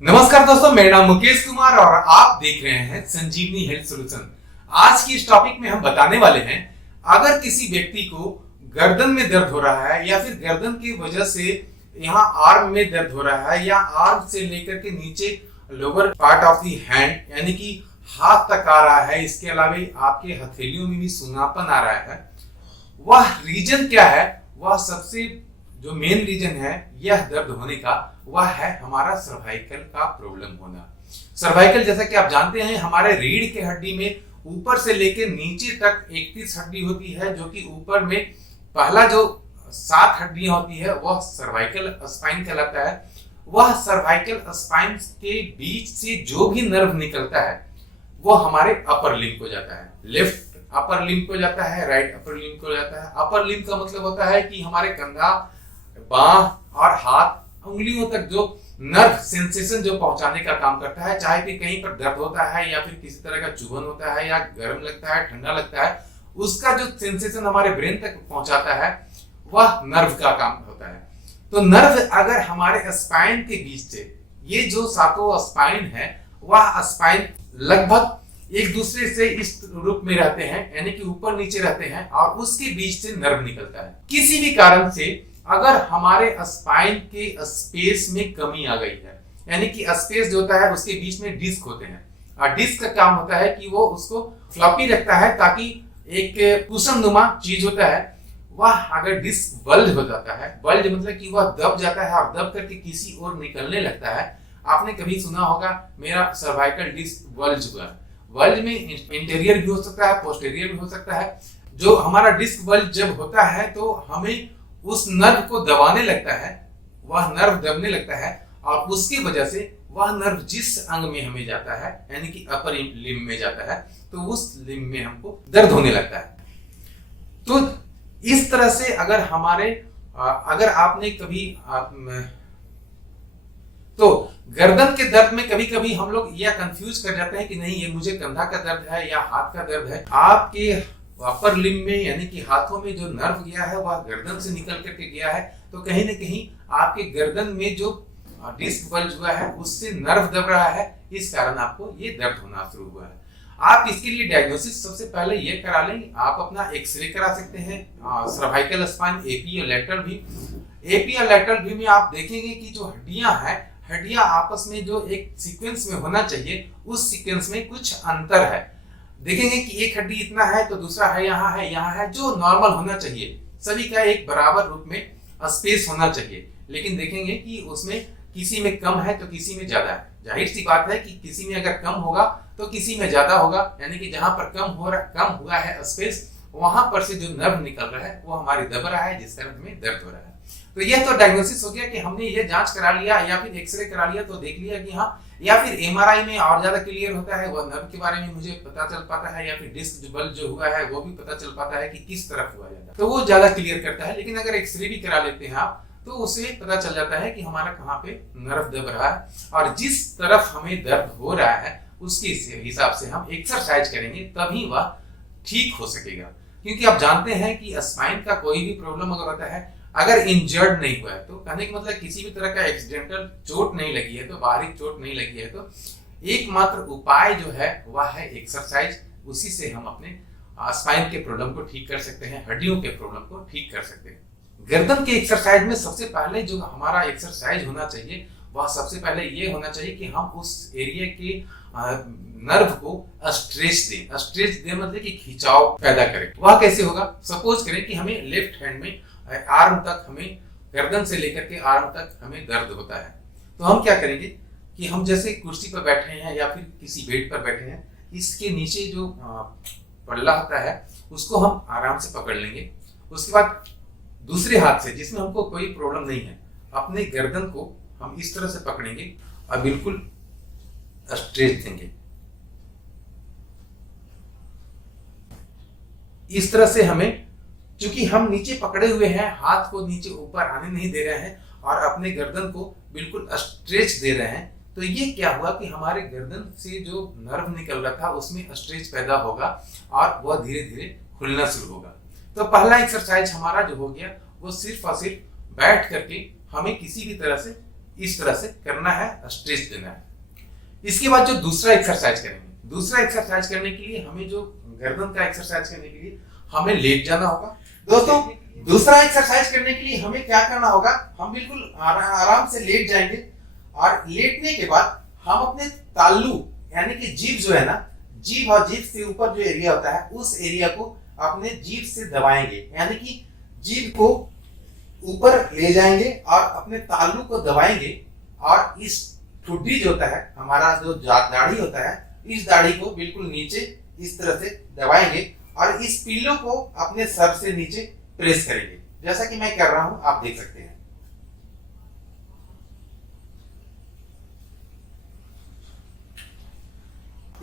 नमस्कार दोस्तों, मेरा नाम मुकेश कुमार और आप देख रहे हैं संजीवनी हेल्थ सॉल्यूशन। आज की इस टॉपिक में हम बताने वाले हैं, अगर किसी व्यक्ति को गर्दन में दर्द हो रहा है या फिर गर्दन की वजह से यहाँ आर्म में दर्द हो रहा है या आर्म से लेकर के नीचे lower part of the hand यानी कि हाथ तक आ रहा है, इसके अलावा आपके हथेलियों में भी सूनापन आ रहा है, वह रीजन क्या है? वह सबसे जो मेन रीजन है यह दर्द होने का, वह है हमारा सर्वाइकल का प्रॉब्लम होना। सर्वाइकल जैसा कि आप जानते हैं, हमारे रीढ़ के हड्डी में ऊपर से लेकर नीचे तक 31 हड्डी होती है, जो कि ऊपर में पहला जो 7 हड्डियां होती है वह सर्वाइकल स्पाइन कहलाता है। वह सर्वाइकल स्पाइन के बीच से जो भी नर्व निकलता है वो हमारे अपर लिम्ब को जाता है। लेफ्ट अपर लिम्ब को जाता है, राइट अपर लिम्ब को जाता है। अपर लिम्ब का मतलब होता है कि हमारे कंधा, बाह और हाथ, उंगलियों तक जो नर्व सेंसेशन जो पहुंचाने का काम करता है, चाहे कि कहीं पर दर्द होता है या फिर किसी तरह का चुभन होता है या गर्म लगता है, ठंडा लगता है, उसका जो सेंसेशन हमारे ब्रेन तक पहुंचाता है वह नर्व का काम होता है। तो नर्व अगर हमारे स्पाइन के बीच से, ये जो सातों स्पाइन है वह स्पाइन लगभग एक दूसरे से इस रूप में रहते हैं, यानी कि ऊपर नीचे रहते हैं, और उसके बीच से नर्व निकलता है। किसी भी कारण से अगर हमारे स्पाइन के स्पेस में कमी आ गई है, यानी कि स्पेस जो होता है उसके बीच में डिस्क होते हैं, और डिस्क का काम होता है कि वो उसको फ्लॉपी रखता है ताकि एक कुशन नुमा चीज होता है, वह अगर डिस्क बल्ज हो जाता है, बल्ज मतलब कि वह दब जाता है और दब करके किसी और निकलने लगता है। आपने कभी सुना होगा मेरा सर्वाइकल डिस्क बल्ज हुआ। बल्ज में इंटीरियर भी हो सकता है, पोस्टीरियर भी हो सकता है। जो हमारा डिस्क बल्ज जब होता है तो हमें उस नर्व को दबाने लगता है, वह नर्व दबने लगता है, और उसकी वजह से वह नर्व जिस अंग में हमें जाता है, यानी कि अपर लिम्ब में जाता है, तो उस लिम्ब में हमको दर्द होने लगता है। तो इस तरह से अगर आपने कभी तो गर्दन के दर्द में कभी कभी हम लोग यह कंफ्यूज कर जाते हैं कि नहीं, ये मुझे कंधा का दर्द है या हाथ का दर्द है। आपके अपर लिम्ब में यानी कि हाथों में जो नर्व गया है वह गर्दन से निकल करके गया है, तो कहीं ना कहीं आपके गर्दन में जो डिस्क बल्ज हुआ है उससे नर्व दब रहा है, इस कारण आपको ये दर्द होना शुरू हुआ है। आप इसके लिए डायग्नोसिस सबसे पहले ये करा लें, आप अपना एक्सरे करा सकते हैं सर्वाइकल स्पाइन एपी और लैटरल भी। एपी और लैटरल भी में आप देखेंगे कि जो हड्डियां आपस में जो एक सीक्वेंस में होना चाहिए, उस सीक्वेंस में कुछ अंतर है। देखेंगे कि एक हड्डी इतना है तो दूसरा है यहाँ है, जो नॉर्मल होना चाहिए, सभी का एक बराबर रूप में स्पेस होना चाहिए, लेकिन देखेंगे कि उसमें किसी में कम है तो किसी में ज्यादा है। जाहिर सी बात है कि किसी में अगर कम होगा तो किसी में ज्यादा होगा, यानी कि जहां पर कम हुआ है स्पेस, वहां पर से जो नर्व निकल रहा है वो हमारी दब रहा है, जिस कारण हमें दर्द हो रहा है। तो यह तो डायग्नोसिस हो गया कि हमने ये जांच करा लिया या फिर एक्सरे करा लिया तो देख लिया कि हाँ, या फिर एमआरआई में और ज्यादा क्लियर होता है, वह नर्व के बारे में मुझे पता चल पाता है, या फिर डिस्क जो बल्ज जो हुआ है वो भी पता चल पाता है कि किस तरफ हुआ ज्यादा, तो वो ज्यादा क्लियर करता है। लेकिन अगर एक्सरे भी करा लेते हैं आप तो उससे पता चल जाता है कि हमारा कहाँ पे नर्व दब रहा है, और जिस तरफ हमें दर्द हो रहा है उसके हिसाब से हम एक्सरसाइज करेंगे तभी वह ठीक हो सकेगा। क्योंकि आप जानते हैं कि स्पाइन का कोई भी प्रॉब्लम अगर होता है, अगर इंजर्ड नहीं हुआ है, तो कहने का मतलब किसी भी तरह का एक्सीडेंटल चोट नहीं लगी है, तो बाहरी चोट नहीं लगी है, तो एकमात्र उपाय जो है वह है एक्सरसाइज। उसी से हम अपने स्पाइन के प्रॉब्लम को ठीक कर सकते हैं, हड्डियों के प्रॉब्लम को ठीक कर सकते हैं। गर्दन के एक्सरसाइज में सबसे पहले जो हमारा एक्सरसाइज होना चाहिए वह सबसे पहले ये होना चाहिए कि हम उस एरिया के नर्व को स्ट्रेच दें मतलब कि खिंचाव पैदा करें। वह कैसे होगा? सपोज करें कि हमें लेफ्ट हैंड में आर्म तक, हमें गर्दन से लेकर के आर्म तक हमें दर्द होता है, तो हम क्या करेंगे कि हम जैसे कुर्सी पर बैठे हैं या फिर किसी बेड पर बैठे हैं, इसके नीचे जो पल्ला होता है उसको हम आराम से पकड़ लेंगे। उसके बाद दूसरे हाथ से, जिसमें हमको कोई प्रॉब्लम नहीं है, अपने गर्दन को हम इस तरह से पकड़ेंगे और बिल्कुल स्ट्रेच देंगे। इस तरह से हमें, क्योंकि हम नीचे पकड़े हुए हैं, हाथ को नीचे ऊपर आने नहीं दे रहे हैं और अपने गर्दन को बिल्कुल स्ट्रेच दे रहे हैं, तो ये क्या हुआ कि हमारे गर्दन से जो नर्व निकल रहा था उसमें स्ट्रेच पैदा होगा और वह धीरे धीरे खुलना शुरू होगा। तो पहला एक्सरसाइज हमारा जो हो गया वो सिर्फ और सिर्फ बैठ करके हमें किसी भी तरह से इस तरह से करना है, स्ट्रेच देना है। इसके बाद जो दूसरा एक्सरसाइज करेंगे, दूसरा एक्सरसाइज करने के लिए हमें जो गर्दन का एक्सरसाइज करने के लिए हमें लेट जाना होगा। दोस्तों दूसरा एक्सरसाइज करने के लिए हमें क्या करना होगा, हम बिल्कुल आराम से लेट जाएंगे और लेटने के बाद हम अपने तालू यानी कि जीभ जो है ना, जीभ और जीभ से ऊपर जो एरिया होता है उस एरिया को अपने जीभ से दबाएंगे, यानी कि जीभ को ऊपर ले जाएंगे और अपने तालू को दबाएंगे और इस ठुड्डी जो होता है, हमारा जो दाढ़ी होता है, इस दाढ़ी को बिल्कुल नीचे इस तरह से दबाएंगे और इस पिल्लो को अपने सर से नीचे प्रेस करेंगे, जैसा कि मैं कर रहा हूं, आप देख सकते हैं।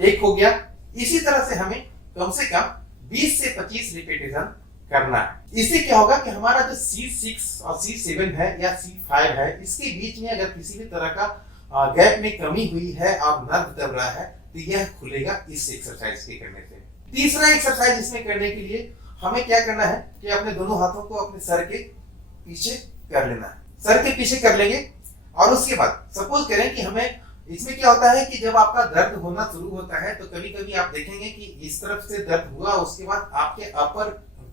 एक हो गया। इसी तरह से हमें कम से कम 20 से 25 रिपीटेशन करना है। इससे क्या होगा कि हमारा जो C6 और C7 है या C5 है, इसके बीच में अगर किसी भी तरह का गैप में कमी हुई है और नर्व दब रहा है तो यह खुलेगा इस एक्सरसाइज के करने से। तीसरा एक्सरसाइज इसमें करने के लिए हमें क्या करना है कि अपने दोनों हाथों को अपने सर के पीछे कर लेना है, सर के पीछे कर लेंगे और उसके बाद सपोज करें कि हमें इसमें क्या होता है कि जब आपका दर्द होना शुरू होता है तो कभी कभी आप देखेंगे कि इस तरफ से दर्द हुआ, उसके बाद आपके अपर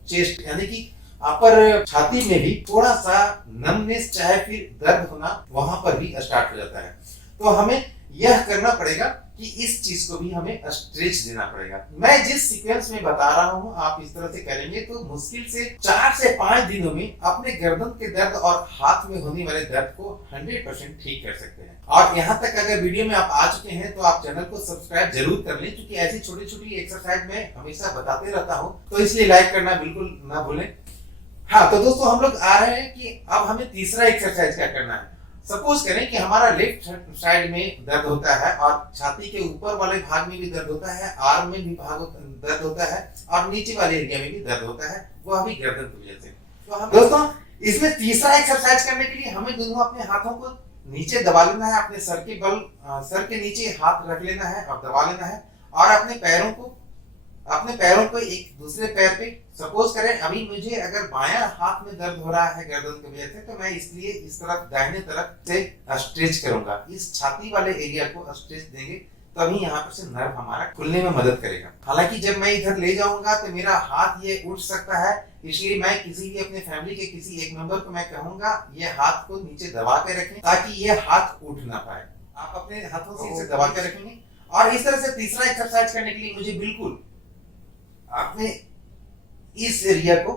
चेस्ट यानी कि अपर छाती में भी थोड़ा सा नमनेस चाहे फिर दर्द होना वहां पर भी स्टार्ट हो जाता है। तो हमें यह करना पड़ेगा कि इस चीज को भी हमें स्ट्रेच देना पड़ेगा। मैं जिस सीक्वेंस में बता रहा हूं आप इस तरह से करेंगे तो मुश्किल से 4 से 5 दिनों में अपने गर्दन के दर्द और हाथ में होने वाले दर्द को 100% ठीक कर सकते हैं। और यहाँ तक अगर वीडियो में आप आ चुके हैं तो आप चैनल को सब्सक्राइब जरूर कर लें, क्योंकि ऐसी छोटी छोटी एक्सरसाइज मैं हमेशा बताते रहता हूँ, तो इसलिए लाइक करना बिल्कुल ना भूलें। हाँ तो दोस्तों हम लोग आ रहे हैं कि अब हमें तीसरा एक्सरसाइज क्या करना है। सपोज करें कि हमारा लेफ्ट साइड में दर्द होता है और छाती के ऊपर वाले भाग में भी दर्द होता है, आर्म में भी दर्द होता है और नीचे वाले एरिया में भी दर्द होता है, वह भी गर्दन की वजह से। तो हम दोस्तों इसमें तीसरा एक्सरसाइज करने के लिए हमें दोनों अपने हाथों को नीचे दबा लेना है, अपने सर के बल सर के नीचे हाथ रख लेना है और दबा लेना है और अपने पैरों को एक दूसरे पैर पे, सपोज करें अभी मुझे अगर बायां हाथ में दर्द हो रहा है गर्दन की वजह से, तो मैं इसलिए इस तरफ दाहिने तरफ से स्ट्रेच करूंगा, इस छाती वाले एरिया को स्ट्रेच देंगे, तभी यहाँ पर से नर्व हमारा खुलने में मदद करेगा। हालांकि जब मैं इधर ले जाऊंगा तो मेरा हाथ ये उठ सकता है, इसलिए मैं किसी भी अपने फैमिली के किसी एक मेंबर को मैं कहूंगा ये हाथ को नीचे दबा के रखें ताकि ये हाथ उठ ना पाए। आप अपने हाथों से इसे दबा के रखेंगे और इस तरह से तीसरा एक्सरसाइज करने के लिए मुझे बिल्कुल अपने इस एरिया को,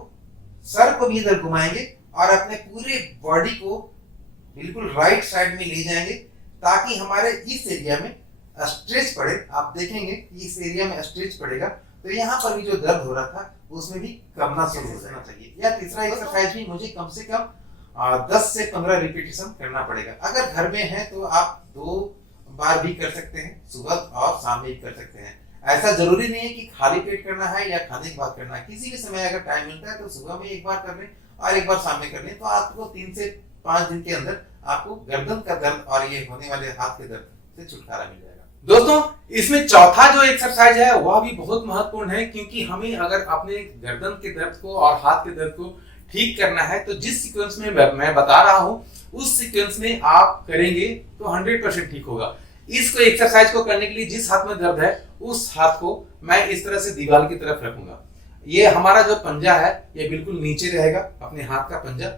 सर को भी इधर घुमाएंगे और अपने पूरे बॉडी को बिल्कुल राइट साइड में ले जाएंगे ताकि हमारे इस एरिया में स्ट्रेच पड़े। आप देखेंगे कि इस एरिया में स्ट्रेच पड़ेगा तो यहाँ पर भी जो दर्द हो रहा था उसमें भी कमना शुरू हो जाना चाहिए। या तीसरा एक्सरसाइज भी मुझे कम से कम 10 से 15 रिपीटेशन करना पड़ेगा। अगर घर में है तो आप 2 बार भी कर सकते हैं, सुबह और शाम में भी कर सकते हैं। ऐसा जरूरी नहीं है कि खाली पेट करना है या खाने के बाद करना है, किसी भी समय अगर टाइम मिलता है तो सुबह में एक बार कर लें और एक बार शाम में कर लें, तो आपको 3 से 5 दिन के अंदर आपको गर्दन का दर्द और ये होने वाले हाथ के दर्द से छुटकारा मिल जाएगा। दोस्तों इसमें चौथा जो एक्सरसाइज है वह भी बहुत महत्वपूर्ण है, क्योंकि हमें अगर अपने गर्दन के दर्द को और हाथ के दर्द को ठीक करना है तो जिस सीक्वेंस में मैं बता रहा हूं उस सीक्वेंस में आप करेंगे तो 100% ठीक होगा। इसको एक्सरसाइज को करने के लिए जिस हाथ में दर्द है उस हाथ को मैं इस तरह से दीवार की तरफ रखूंगा। ये हमारा जो पंजा है ये बिल्कुल नीचे रहेगा, अपने हाथ का पंजा।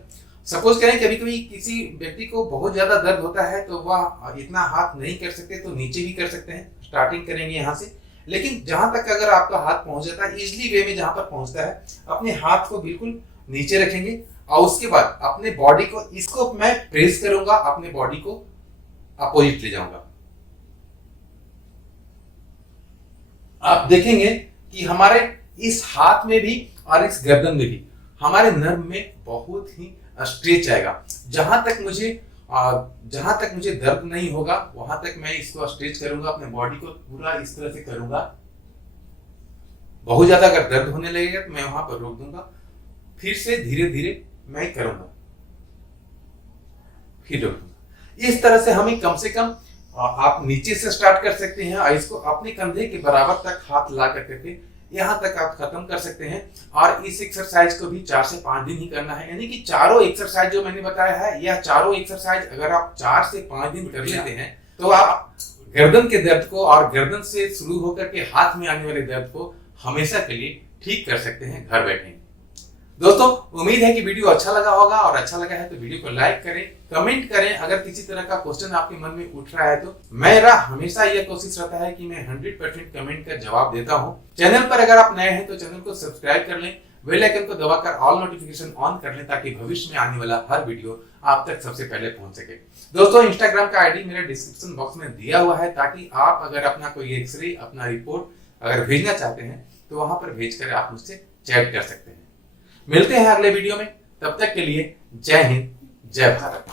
सपोज करें कभी कभी किसी व्यक्ति को बहुत ज्यादा दर्द होता है तो वह इतना हाथ नहीं कर सकते तो नीचे भी कर सकते हैं। स्टार्टिंग करेंगे यहाँ से, लेकिन जहां तक अगर आपका हाथ पहुंच जाता है इजली वे में, जहां पर पहुंचता है अपने हाथ को बिल्कुल नीचे रखेंगे और उसके बाद अपने बॉडी को, इसको मैं प्रेस करूंगा, अपने बॉडी को अपोजिट ले जाऊंगा। आप देखेंगे कि हमारे इस हाथ में भी और इस गर्दन में भी हमारे नर्व में बहुत ही स्ट्रेच आएगा। जहां तक मुझे दर्द नहीं होगा वहां तक मैं इसको स्ट्रेच करूंगा, अपने बॉडी को पूरा इस तरह से करूंगा। बहुत ज्यादा अगर दर्द होने लगेगा तो मैं वहां पर रोक दूंगा, फिर से धीरे धीरे मैं करूंगा, फिर रोक दूंगा। इस तरह से हमें कम से कम, आप नीचे से स्टार्ट कर सकते हैं और इसको अपने कंधे के बराबर तक हाथ ला करके यहाँ तक आप खत्म कर सकते हैं। और इस एक्सरसाइज को भी 4 से 5 दिन ही करना है, यानी कि चारों एक्सरसाइज जो मैंने बताया है, यह चारों एक्सरसाइज अगर आप 4 से 5 दिन कर लेते हैं तो आप गर्दन के दर्द को और गर्दन से शुरू होकर के हाथ में आने वाले दर्द को हमेशा के लिए ठीक कर सकते हैं घर बैठे। दोस्तों, उम्मीद है कि वीडियो अच्छा लगा होगा, और अच्छा लगा है तो वीडियो को लाइक करें, कमेंट करें। अगर किसी तरह का क्वेश्चन आपके मन में उठ रहा है तो मेरा हमेशा यह कोशिश रहता है कि मैं 100% कमेंट का जवाब देता हूं। चैनल पर अगर आप नए हैं तो चैनल को सब्सक्राइब कर लें, बेल आइकन को दबाकर ऑल नोटिफिकेशन ऑन कर लें, ताकि भविष्य में आने वाला हर वीडियो आप तक सबसे पहले पहुंच सके। दोस्तों, इंस्टाग्राम का आईडी मेरे डिस्क्रिप्शन बॉक्स में दिया हुआ है, ताकि आप अगर अपना कोई एक्सरे, अपना रिपोर्ट अगर भेजना चाहते हैं तो वहां पर भेजकर आप मुझसे चैट कर सकते हैं। मिलते हैं अगले वीडियो में, तब तक के लिए जय हिंद, जय भारत।